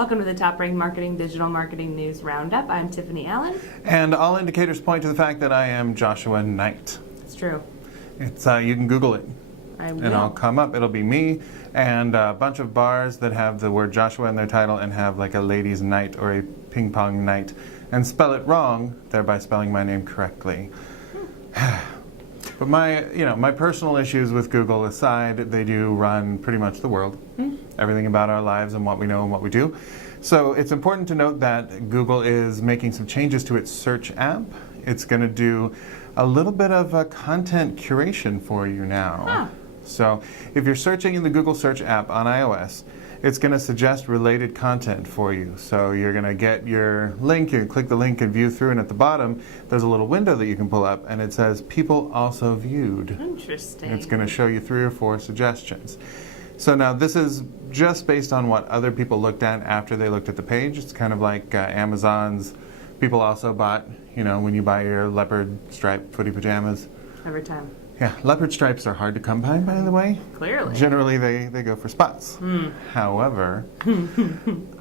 Welcome to the TopRank Marketing Digital Marketing News Roundup. I'm Tiffany Allen. And all indicators point to the fact that I am Joshua Knight. It's true. It's you can Google it. I will. And I'll come up. It'll be me and a bunch of bars that have the word Joshua in their title and have like a ladies' night or a ping pong night and spell it wrong, thereby spelling my name correctly. But my personal issues with Google aside, they do run pretty much the world. Everything about our lives and what we know and what we do. So it's important to note that Google is making some changes to its search app. It's going to do a little bit of a content curation for you now. Huh. So if you're searching in the Google Search app on iOS, it's going to suggest related content for you. So you're going to get your link, you click the link and view through, and at the bottom there's a little window that you can pull up and it says people also viewed. Interesting. It's going to show you 3 or 4 suggestions. So now this is just based on what other people looked at after they looked at the page. It's kind of like Amazon's people also bought, when you buy your leopard stripe footy pajamas. Every time. Yeah, leopard stripes are hard to come by the way. Clearly. Generally, they go for spots. However,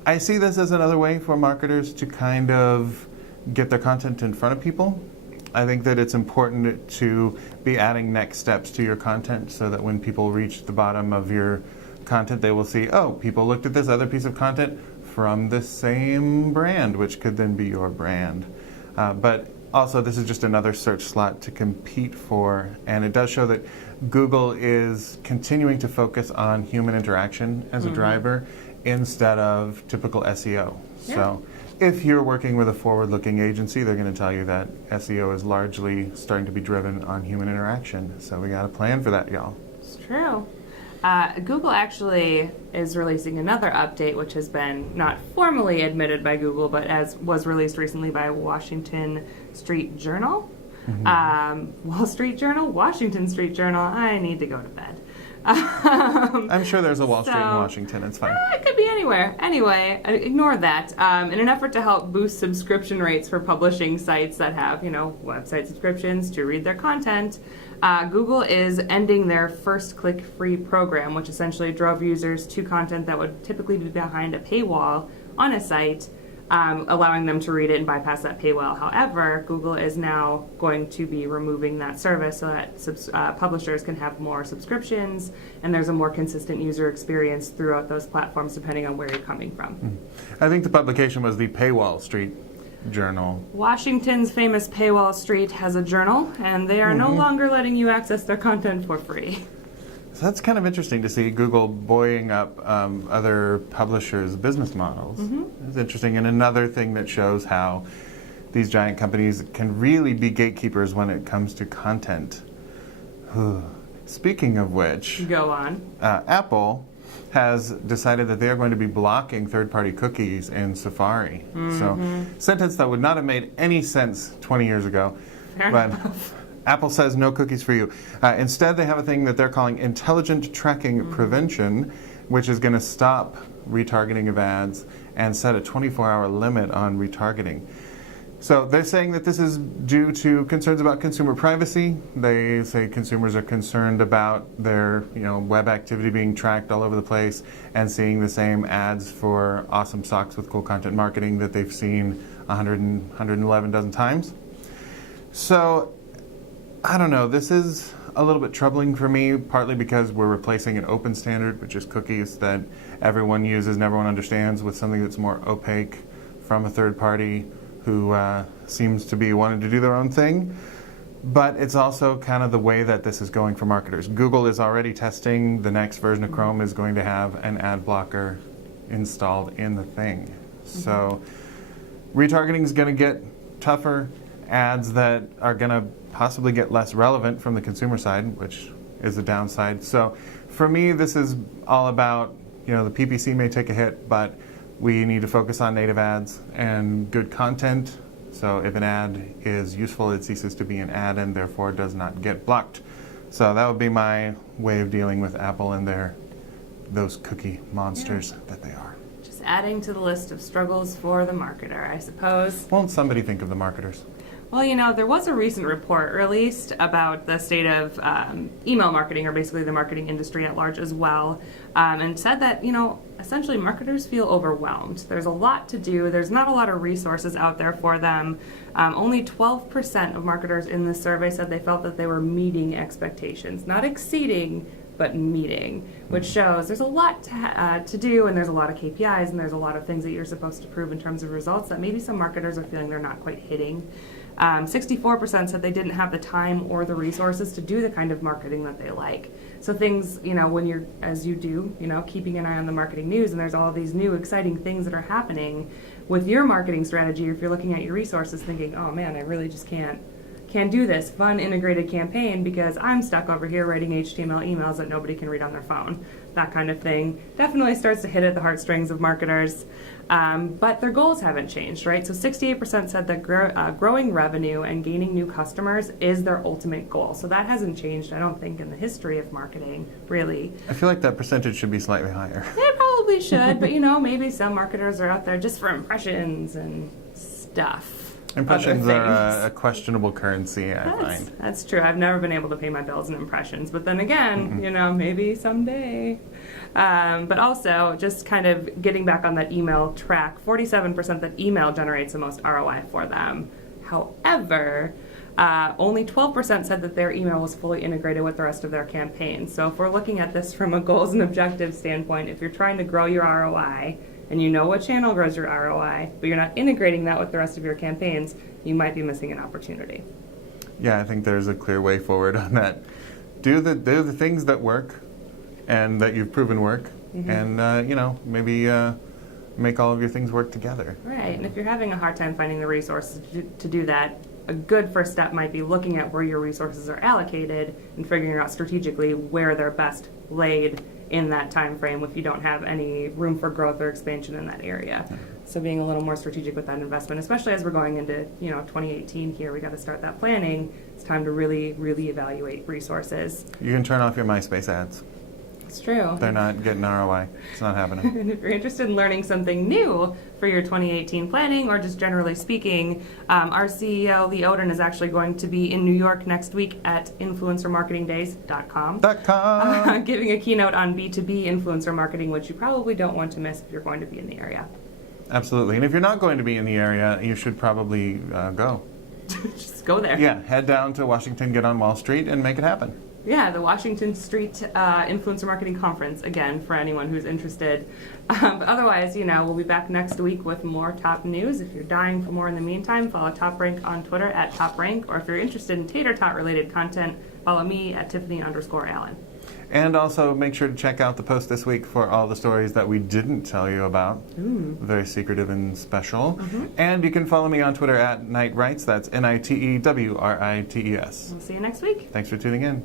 I see this as another way for marketers to kind of get their content in front of people. I think that it's important to be adding next steps to your content so that when people reach the bottom of your content, they will see, oh, people looked at this other piece of content from the same brand, which could then be your brand. But also, this is just another search slot to compete for, and it does show that Google is continuing to focus on human interaction as a driver instead of typical SEO. Yeah. So if you're working with a forward-looking agency, they're going to tell you that SEO is largely starting to be driven on human interaction. So we got a plan for that, y'all. It's true. Google actually is releasing another update, which has been not formally admitted by Google, but as was released recently by Washington Street Journal. Wall Street Journal? Washington Street Journal. I need to go to bed. I'm sure there's a Wall Street in Washington. It's fine. It could be anywhere. Anyway, ignore that. In an effort to help boost subscription rates for publishing sites that have, website subscriptions to read their content, Google is ending their first click free program, which essentially drove users to content that would typically be behind a paywall on a site, allowing them to read it and bypass that paywall. However, Google is now going to be removing that service so that publishers can have more subscriptions and there's a more consistent user experience throughout those platforms depending on where you're coming from. I think the publication was the Paywall Street Journal. Washington's famous Paywall Street has a journal, and they are no longer letting you access their content for free. So that's kind of interesting to see Google buoying up other publishers' business models. It's interesting, and another thing that shows how these giant companies can really be gatekeepers when it comes to content. Speaking of which, Go on. Apple has decided that they are going to be blocking third-party cookies in Safari. So, sentence that would not have made any sense 20 years ago. Fair But enough. Apple says no cookies for you. Instead, they have a thing that they're calling intelligent tracking prevention, which is going to stop retargeting of ads and set a 24-hour limit on retargeting. So they're saying that this is due to concerns about consumer privacy. They say consumers are concerned about their web activity being tracked all over the place and seeing the same ads for awesome socks with cool content marketing that they've seen 111 dozen times. So I don't know, this is a little bit troubling for me, partly because we're replacing an open standard, which is cookies that everyone uses and everyone understands, with something that's more opaque from a third party who seems to be wanting to do their own thing. But it's also kind of the way that this is going for marketers. Google is already testing. The next version of Chrome is going to have an ad blocker installed in the thing. So retargeting is going to get tougher. Ads that are going to possibly get less relevant from the consumer side, which is a downside. So for me, this is all about, the PPC may take a hit, but we need to focus on native ads and good content. So if an ad is useful, it ceases to be an ad and therefore does not get blocked. So that would be my way of dealing with Apple and those cookie monsters that they are. Just adding to the list of struggles for the marketer, I suppose. Won't somebody think of the marketers? Well, there was a recent report released about the state of email marketing, or basically the marketing industry at large as well, and said that, essentially marketers feel overwhelmed. There's a lot to do. There's not a lot of resources out there for them. Only 12% of marketers in this survey said they felt that they were meeting expectations, not exceeding, but meeting, which shows there's a lot to do, and there's a lot of KPIs, and there's a lot of things that you're supposed to prove in terms of results that maybe some marketers are feeling they're not quite hitting. 64% said they didn't have the time or the resources to do the kind of marketing that they like. So things, when you're, as you do, keeping an eye on the marketing news, and there's all these new exciting things that are happening with your marketing strategy, if you're looking at your resources thinking, oh man, I really just can't do this fun integrated campaign because I'm stuck over here writing HTML emails that nobody can read on their phone. That kind of thing definitely starts to hit at the heartstrings of marketers. But their goals haven't changed, right? So 68% said that growing revenue and gaining new customers is their ultimate goal. So that hasn't changed, I don't think, in the history of marketing, really. I feel like that percentage should be slightly higher. It probably should, but maybe some marketers are out there just for impressions and stuff. Impressions are a questionable currency, I find. That's true. I've never been able to pay my bills in impressions, but then again, maybe someday. But also, just kind of getting back on that email track, 47% that email generates the most ROI for them. However, only 12% said that their email was fully integrated with the rest of their campaign. So if we're looking at this from a goals and objectives standpoint, if you're trying to grow your ROI, and you know what channel grows your ROI, but you're not integrating that with the rest of your campaigns, you might be missing an opportunity. Yeah, I think there's a clear way forward on that. Do the things that work and that you've proven work, and maybe make all of your things work together. Right, and if you're having a hard time finding the resources to do that, a good first step might be looking at where your resources are allocated and figuring out strategically where they're best laid in that time frame if you don't have any room for growth or expansion in that area. So being a little more strategic with that investment, especially as we're going into 2018 here, we got to start that planning. It's time to really, really evaluate resources. You can turn off your MySpace ads. It's true. They're not getting ROI. It's not happening. And if you're interested in learning something new for your 2018 planning, or just generally speaking, our CEO, Lee Oden, is actually going to be in New York next week at influencermarketingdays.com, giving a keynote on B2B influencer marketing, which you probably don't want to miss if you're going to be in the area. Absolutely. And if you're not going to be in the area, you should probably go. Just go there. Yeah, head down to Washington, get on Wall Street, and make it happen. Yeah, the Washington Street Influencer Marketing Conference, again, for anyone who's interested. But otherwise, we'll be back next week with more top news. If you're dying for more in the meantime, follow TopRank on Twitter at TopRank, or if you're interested in Tater Tot related content, follow me at Tiffany_Allen. And also make sure to check out the post this week for all the stories that we didn't tell you about. Very secretive and special. And you can follow me on Twitter at Nitewrites. That's NITEWRITES. We'll see you next week. Thanks for tuning in.